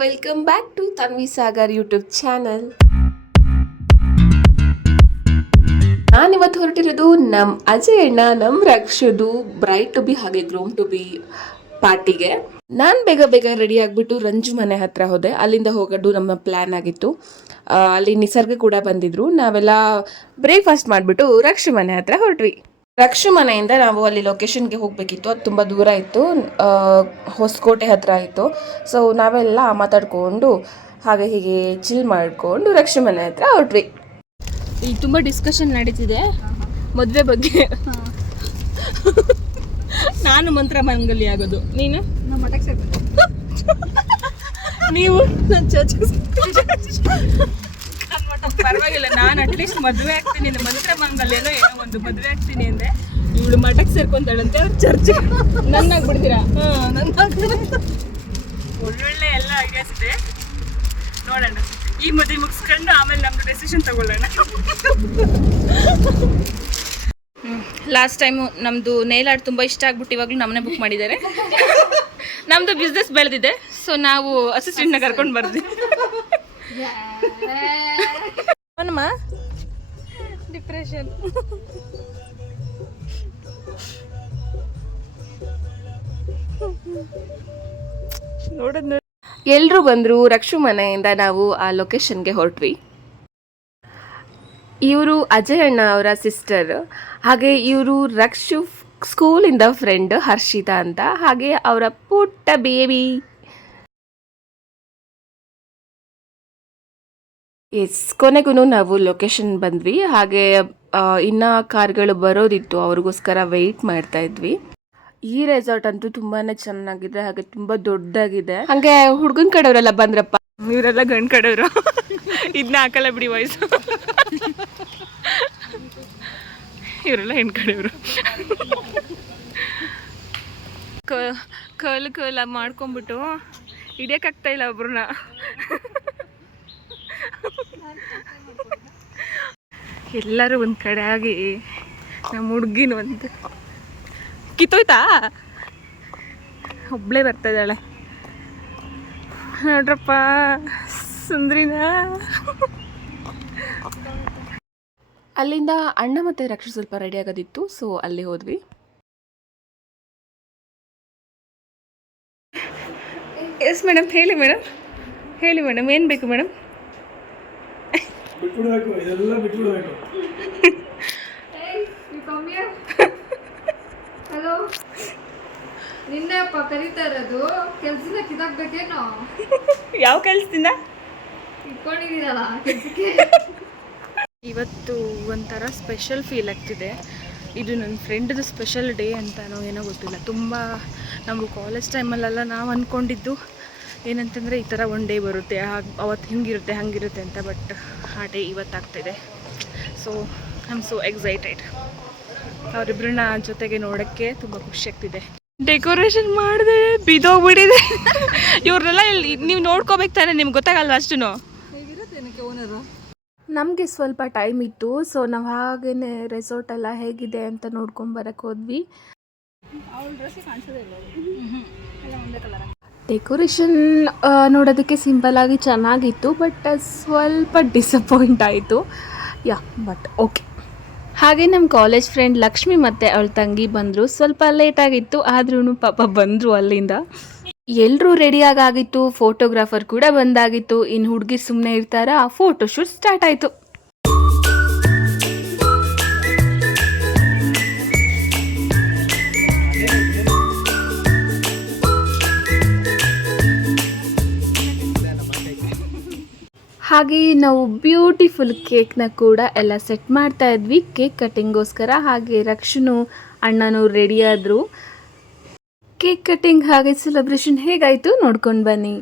Welcome back to Tanvi Sagar YouTube channel. ನಾನಿವತ್ತು ಹೊರಟಿರೋದು ನಮ್ಮ ಅಜಯ್ ಅಣ್ಣ ನಮ್ಮ ರಕ್ಷದು ಬ್ರೈಟ್ ಟು ಬಿ ಹಾಗೆ ಗ್ರೂಮ್ ಟು ಬಿ ಪಾರ್ಟಿಗೆ. ನಾನು ಬೇಗ ಬೇಗ ರೆಡಿ ಆಗಿಬಿಟ್ಟು ರಂಜು ಮನೆ ಹತ್ರ ಹೋದೆ. ಅಲ್ಲಿಂದ ಹೋಗೋದು ನಮ್ಮ ಪ್ಲ್ಯಾನ್ ಆಗಿತ್ತು. ಅಲ್ಲಿ ನಿಸರ್ಗ ಕೂಡ ಬಂದಿದ್ರು. ನಾವೆಲ್ಲ ಬ್ರೇಕ್ಫಾಸ್ಟ್ ಮಾಡಿಬಿಟ್ಟು ರಕ್ಷು ಮನೆ ಹತ್ರ ಹೊರಟ್ವಿ. ರಕ್ಷು ಮನೆಯಿಂದ ನಾವು ಅಲ್ಲಿ ಲೊಕೇಶನ್ಗೆ ಹೋಗಬೇಕಿತ್ತು. ಅದು ತುಂಬ ದೂರ ಇತ್ತು, ಹೊಸಕೋಟೆ ಹತ್ರ ಇತ್ತು. ಸೊ ನಾವೆಲ್ಲ ಮಾತಾಡಿಕೊಂಡು ಹಾಗೆ ಹೀಗೆ ಚಿಲ್ ಮಾಡಿಕೊಂಡು ರಕ್ಷು ಮನೆ ಹತ್ರ ಹೊರಟ್ವಿ. ಇಲ್ಲಿ ತುಂಬ ಡಿಸ್ಕಷನ್ ನಡೀತಿದೆ ಮದುವೆ ಬಗ್ಗೆ. ನಾನು ಮಂತ್ರ ಮಂಗಲಿ ಆಗೋದು, ನೀನು ನೀವು ಪರವಾಗಿಲ್ಲ. ನಾನು ಅಟ್ಲೀಸ್ಟ್ ಮದುವೆ ಆಗ್ತೀನಿ, ಮಂತ್ರ ಮಂಗಲ್ಯನೋ ಏನೋ ಒಂದು ಮದುವೆ ಆಗ್ತೀನಿ ಅಂದೆ. ಇವಳು ಮಠಕ್ಕೆ ಸೇರ್ಕೊಂತಾಳಂತೆ, ಅವ್ರು ಚರ್ಚ್ ನನ್ನಾಗ್ಬಿಡ್ತೀರಾ? ಒಳ್ಳೊಳ್ಳೆ ಎಲ್ಲ ಐಡಿಯಾಸ್ ಇದೆ. ನೋಡೋಣ, ಈ ಮದುವೆ ಮುಗಿಸ್ಕೊಂಡು ಆಮೇಲೆ ನಮ್ದು ಡೆಸಿಷನ್ ತಗೊಳ್ಳೋಣ. ಲಾಸ್ಟ್ ಟೈಮು ನಮ್ಮದು ನೇಲ್ ಆರ್ಟ್ ತುಂಬ ಇಷ್ಟ ಆಗ್ಬಿಟ್ಟು ಇವಾಗಲೂ ನಮ್ಮನ್ನೇ ಬುಕ್ ಮಾಡಿದ್ದಾರೆ. ನಮ್ಮದು ಬಿಸ್ನೆಸ್ ಬೆಳೆದಿದೆ, ಸೊ ನಾವು ಅಸಿಸ್ಟೆಂಟ್ನ ಕರ್ಕೊಂಡು ಬರ್ತೀವಿ. ಡಿಪ್ರೆಷನ್. ನೋಡೋದು ಎಲ್ಲರೂ ಬಂದರು. ರಕ್ಷು ಮನೆಯಿಂದ ನಾವು ಆ ಲೊಕೇಶನ್ಗೆ ಹೊರಟ್ವಿ. ಇವರು ಅಜಯ್ ಅಣ್ಣ ಅವರ ಸಿಸ್ಟರ್, ಹಾಗೆ ಇವರು ರಕ್ಷು ಸ್ಕೂಲಿಂದ ಫ್ರೆಂಡ್ ಹರ್ಷಿತಾ ಅಂತ, ಹಾಗೆ ಅವರ ಪುಟ್ಟ ಬೇಬಿ. ಕೊನೆಗೂ ನಾವು ಲೊಕೇಶನ್ ಬಂದ್ವಿ. ಹಾಗೆ ಇನ್ನು ಕಾರ್ಗಳು ಬರೋದಿತ್ತು, ಅವ್ರಿಗೋಸ್ಕರ ವೆಯ್ಟ್ ಮಾಡ್ತಾ ಇದ್ವಿ. ಈ ರೆಸಾರ್ಟ್ ಅಂತೂ ತುಂಬಾನೇ ಚೆನ್ನಾಗಿದೆ, ಹಾಗೆ ತುಂಬಾ ದೊಡ್ಡದಾಗಿದೆ. ಹಂಗೆ ಹುಡುಗನ ಕಡೆಯವರೆಲ್ಲ ಬಂದ್ರಪ್ಪ. ಇವರೆಲ್ಲ ಗಂಡು ಕಡೆಯವರು. ಇದನ್ನ ಹಾಕಲ್ಲ ಬಿಡಿ ವಯಸ್ಸು. ಇವರೆಲ್ಲ ಹೆಣ್ಣು ಕಡೆಯವರು. ಕಲ್ ಮಾಡ್ಕೊಂಬಿಟ್ಟು ಹಿಡಿಯೋಕ್ಕಾಗ್ತಾ ಇಲ್ಲ ಒಬ್ರನ್ನ. ಎಲ್ಲರೂ ಒಂದು ಕಡೆ ಆಗಿ ನಮ್ಮ ಹುಡುಗಿನ ಒಂದು ಕಿತ್ತೋಯ್ತಾ, ಒಬ್ಳೇ ಬರ್ತಾ ಇದ್ದಾಳೆ ನೋಡ್ರಪ್ಪ ಸುಂದ್ರಿನ. ಅಲ್ಲಿಂದ ಅಣ್ಣ ಮತ್ತು ರಕ್ಷು ಸ್ವಲ್ಪ ರೆಡಿ ಆಗೋದಿತ್ತು, ಸೊ ಅಲ್ಲಿ ಹೋದ್ವಿ. ಎಸ್ ಮೇಡಮ್, ಹೇಳಿ ಮೇಡಮ್, ಹೇಳಿ ಮೇಡಮ್, ಏನು ಬೇಕು ಮೇಡಮ್? ಹಲೋ, ನಿನ್ನೆಪ್ಪ ಕರೀತಾ ಇರೋದು. ಕೆಲ್ಸದಿಂದ ಕಿದಾಕ್ಬೇಕೇನೋ? ಯಾವ ಕೆಲಸದಿಂದ ಇಟ್ಕೊಂಡಿದ್ದೀರಲ್ಲ ಕೆಲ್ಸಕ್ಕೆ. ಇವತ್ತು ಒಂಥರ ಸ್ಪೆಷಲ್ ಫೀಲ್ ಆಗ್ತಿದೆ. ಇದು ನನ್ನ ಫ್ರೆಂಡ್ದು ಸ್ಪೆಷಲ್ ಡೇ ಅಂತನೋ ಏನೋ ಗೊತ್ತಿಲ್ಲ. ತುಂಬ ನಾವು ಕಾಲೇಜ್ ಟೈಮಲ್ಲೆಲ್ಲ ನಾವು ಅಂದ್ಕೊಂಡಿದ್ದು ಏನಂತಂದರೆ ಈ ಥರ ಒನ್ ಡೇ ಬರುತ್ತೆ, ಅವತ್ತು ಹಿಂಗಿರುತ್ತೆ ಹಂಗಿರುತ್ತೆ ಅಂತ. ಬಟ್ ಆ ಡೇ ಇವತ್ತಾಗ್ತಿದೆ. So I am so excited. ಅವರಿಬ್ಬರನ್ನ ಜೊತೆಗೆ ನೋಡೋಕ್ಕೆ ತುಂಬ ಖುಷಿ ಆಗ್ತಿದೆ. ಡೆಕೋರೇಷನ್ ಮಾಡಿದೆ ಬಿದ್ದೋಗ್ಬಿಟ್ಟಿದೆ. ಇವ್ರನ್ನೆಲ್ಲ ನೀವು ನೋಡ್ಕೋಬೇಕು ತಾನೆ, ನಿಮ್ಗೆ ಗೊತ್ತಾಗಲ್ಲ ಅಷ್ಟು. ನಮಗೆ ಸ್ವಲ್ಪ ಟೈಮ್ ಇತ್ತು, ಸೊ ನಾವು ಹಾಗೇ ರೆಸಾರ್ಟ್ ಎಲ್ಲ ಹೇಗಿದೆ ಅಂತ ನೋಡ್ಕೊಂಬರಕ್ಕೆ ಹೋದ್ವಿ. ಡೆಕೋರೇಷನ್ ನೋಡೋದಕ್ಕೆ ಸಿಂಪಲ್ ಆಗಿ ಚೆನ್ನಾಗಿತ್ತು, ಬಟ್ ಸ್ವಲ್ಪ ಡಿಸಪಾಯಿಂಟ್ ಆಯಿತು. But okay. ಹಾಗೆ ನಮ್ಮ ಕಾಲೇಜ್ ಫ್ರೆಂಡ್ ಲಕ್ಷ್ಮಿ ಮತ್ತು ಅವಳ ತಂಗಿ ಬಂದರು. ಸ್ವಲ್ಪ ಲೇಟಾಗಿತ್ತು, ಆದ್ರೂ ಪಾಪ ಬಂದರು ಅಲ್ಲಿಂದ. ಎಲ್ಲರೂ ರೆಡಿಯಾಗಿತ್ತು, ಫೋಟೋಗ್ರಾಫರ್ ಕೂಡ ಬಂದಾಗಿತ್ತು. ಇನ್ನು ಹುಡುಗಿ ಸುಮ್ಮನೆ ಇರ್ತಾರಾ, ಫೋಟೋ ಶೂಟ್ ಸ್ಟಾರ್ಟ್ ಆಯಿತು. ಹಾಗೆ ನಾವು ಬ್ಯೂಟಿಫುಲ್ ಕೇಕ್ನ ಕೂಡ ಎಲ್ಲ ಸೆಟ್ ಮಾಡ್ತಾ ಇದ್ವಿ ಕೇಕ್ ಕಟ್ಟಿಂಗೋಸ್ಕರ. ಹಾಗೆ ರಕ್ಷನು ಅಣ್ಣನೂ ರೆಡಿ ಆದರು. ಕೇಕ್ ಕಟ್ಟಿಂಗ್ ಹಾಗೆ ಸೆಲೆಬ್ರೇಷನ್ ಹೇಗಾಯಿತು ನೋಡ್ಕೊಂಡು ಬನ್ನಿ.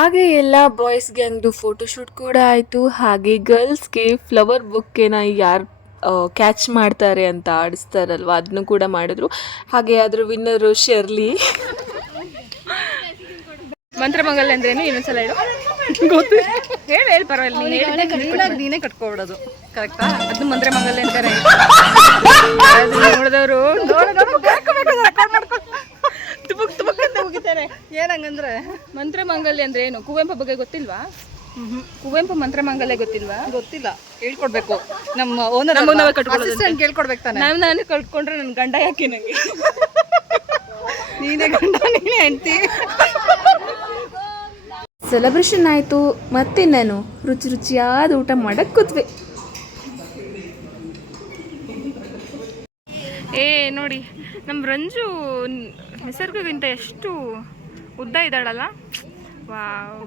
ಹಾಗೆ ಎಲ್ಲ ಬಾಯ್ಸ್ ಗ್ಯಾಂಗ್ದು ಫೋಟೋಶೂಟ್ ಕೂಡ ಆಯಿತು. ಹಾಗೆ ಗರ್ಲ್ಸ್ಗೆ ಫ್ಲವರ್ ಬುಕ್ಕೇನ ಯಾರು ಕ್ಯಾಚ್ ಮಾಡ್ತಾರೆ ಅಂತ ಆಡಿಸ್ತಾರಲ್ವ, ಅದನ್ನು ಕೂಡ ಮಾಡಿದ್ರು. ಹಾಗೆ ಅದ್ರ ವಿನ್ನರು ಶರ್ಲಿ. ಮಂತ್ರಮಂಗಲ್ ಅಂದ್ರೇನು ಇನ್ನೊಂದ್ಸಲ ಹೇಳು. ಗೊತ್ತು, ಹೇಳಿ ಪರವಾಗಿಲ್ಲ. ನೀನೇ ಕಟ್ಕೊಬಿಡೋದು ಕರೆಕ್ಟಾ? ಅದು ಮಂತ್ರಮಂಗಲ್ ಅಂತಾರೆ. ನೋಡಿದವರು ಏನಂಗಂದ್ರೆ ಮಂತ್ರಮಂಗಲ್ಯ ಅಂದ್ರೆ ಏನು? ಕುವೆಂಪು ಬಗ್ಗೆ ಗೊತ್ತಿಲ್ವಾ? ಕುವೆಂಪು ಮಂತ್ರಮಂಗಲ್ಯ ಗೊತ್ತಿಲ್ವಾ? ಗೊತ್ತಿಲ್ಲ, ಹೇಳ್ಕೊಡ್ಬೇಕು. ನಮ್ಮ ಓನರ್ ಕೇಳ್ಕೊಡ್ಬೇಕು ತಾನೆ. ನಾನು ಕಳ್ಕೊಂಡ್ರೆ ನನ್ನ ಗಂಡ ಯಾಕೆ ನಂಗೆ? ನೀನೇ ಗಂಡ ನೀನೇ ಹೆಂಡ್ತಿ. ಸೆಲೆಬ್ರೇಷನ್ ಆಯಿತು. ಮತ್ತೆ ನಾನು ರುಚಿ ರುಚಿಯಾದ ಊಟ ಮಾಡಕ್ಕೆ ಕೂತ್ವಿ. ನೋಡಿ ನಮ್ಮ ರಂಜು ನಿಸರ್ಗಗಿಂತ ಎಷ್ಟು ಉದ್ದ ಇದ್ದಾಳಲ್ಲ. ವಾವ್.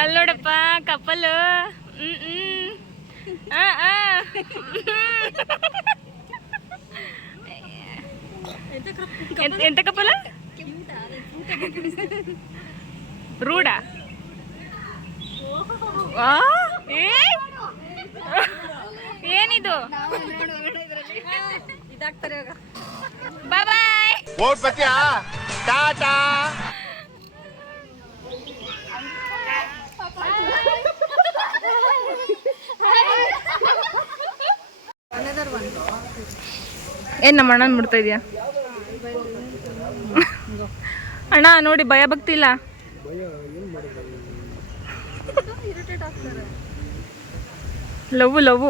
ಅಲ್ಲಿ ನೋಡಪ್ಪ ಕಪ್ಪಲು. ಎಂತ ಕಪ್ಪಲ? ರೂಢ. ಏನಿದು? ಬಾಯ್ ಬಾಯ್. ಟಾಟಾ. ಏನ್ ನಮ್ಮ ಅಣ್ಣನ ಮುಡ್ತಾ ಇದೀಯಾ? ಅಣ್ಣ ನೋಡಿ, ಭಯ ಭಕ್ತಿ ಇಲ್ಲ. Love love.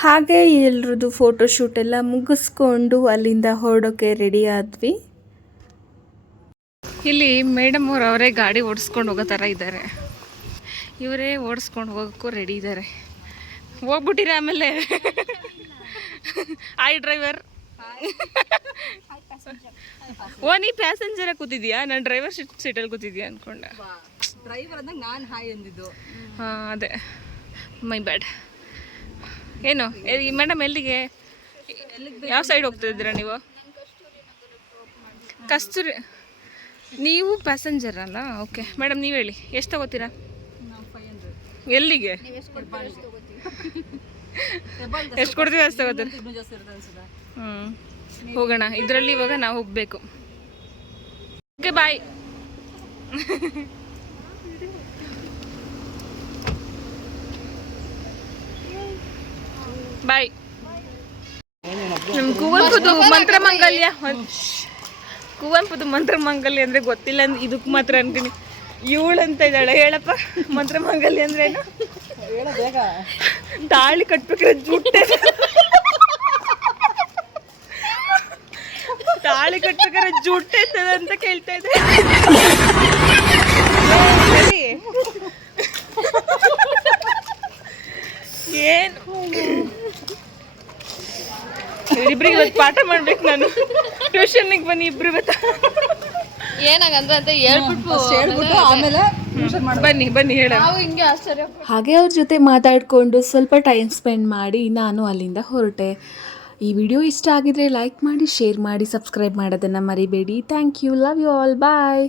ಹಾಗೆ ಎಲ್ರದ್ದು ಫೋಟೋಶೂಟ್ ಎಲ್ಲ ಮುಗಿಸ್ಕೊಂಡು ಅಲ್ಲಿಂದ ಹೊರಡೋಕೆ ರೆಡಿ ಆದ್ವಿ. ಇಲ್ಲಿ ಮೇಡಮ್ ಅವ್ರು ಅವರೇ ಗಾಡಿ ಓಡಿಸ್ಕೊಂಡು ಹೋಗೋ ಥರ ಇದ್ದಾರೆ. ಇವರೇ ಓಡಿಸ್ಕೊಂಡು ಹೋಗೋಕ್ಕೂ ರೆಡಿ ಇದ್ದಾರೆ. ಹೋಗ್ಬಿಟ್ಟಿರ ಆಮೇಲೆ? Hi driver. ಓ, ನೀ ಪ್ಯಾಸೆಂಜರ ಕೂತಿದ್ಯಾ? ನಾನು ಡ್ರೈವರ್ ಸೀಟಲ್ಲಿ ಕೂತಿದ್ಯಾ ಅನ್ಕೊಂಡೆ. ಡ್ರೈವರ್ ಅಂದಾಗ ನಾನು ಹಾಯ್ ಅಂದಿದ್ದು. ಹಾಂ, ಅದೇ ಮೈ ಬ್ಯಾಡ್. ಏನು ಮೇಡಮ್, ಎಲ್ಲಿಗೆ, ಯಾವ ಸೈಡ್ ಹೋಗ್ತಿದ್ದೀರಾ ನೀವು? ಕಸ್ತೂರಿ. ನೀವು ಪ್ಯಾಸೆಂಜರ್ ಅಲ್ಲ? ಓಕೆ ಮೇಡಮ್, ನೀವು ಹೇಳಿ ಎಷ್ಟು ತಗೋತೀರಾ? ಎಲ್ಲಿಗೆ? ಎಷ್ಟು ಕೊಡ್ತೀವಿ ಅಷ್ಟು ತಗೋತೀರ? ಹೋಗೋಣ ಇದರಲ್ಲಿ. ಇವಾಗ ನಾವು ಹೋಗಬೇಕು. Okay bye. ಬಾಯ್. ನಮ್ಮ ಕುವೆಂಪುದು ಮಂತ್ರಮಂಗಲ್ಯ, ಕುವೆಂಪುದು ಮಂತ್ರಮಂಗಲ್ಯ ಅಂದರೆ ಗೊತ್ತಿಲ್ಲ ಅಂದ್ರೆ ಇದಕ್ಕೆ ಮಾತ್ರ ಅಂತೀನಿ. ಇವಳು ಅಂತ ಇದ್ದಾಳೆ. ಹೇಳಪ್ಪ, ಮಂತ್ರಮಂಗಲ್ಯ ಅಂದ್ರೆ ಏನು? ತಾಳಿ ಕಟ್ಬೇಕಾದ್ರೆ ಜುಟ್ಟೆ, ತಾಳಿ ಕಟ್ಬೇಕಾದ್ರೆ ಜುಟ್ಟೆ ಅಂತ ಕೇಳ್ತಾ ಇದ್ದೆ. ಏನು ಇಬ್ರಿಗೆ ಇವತ್ತು ಪಾಠ ಮಾಡ್ಬೇಕು ನಾನು. ಟ್ಯೂಷನ್ಗೆ ಬನ್ನಿ ಇಬ್ರು ಇವತ್ತು. ಏನಾಗಂದ್ರೆ ಅಂತ ಹೇಳ್ಬಿಟ್ಟು ಆಮೇಲೆ ಬನ್ನಿ ಹೇಳ. ಹಾಗೆ ಅವ್ರ ಜೊತೆ ಮಾತಾಡಿಕೊಂಡು ಸ್ವಲ್ಪ ಟೈಮ್ ಸ್ಪೆಂಡ್ ಮಾಡಿ ನಾನು ಅಲ್ಲಿಂದ ಹೊರಟೆ. ಈ ವಿಡಿಯೋ ಇಷ್ಟ ಆಗಿದ್ರೆ ಲೈಕ್ ಮಾಡಿ, ಶೇರ್ ಮಾಡಿ, ಸಬ್ಸ್ಕ್ರೈಬ್ ಮಾಡೋದನ್ನು ಮರಿಬೇಡಿ. Thank you, love you all, bye.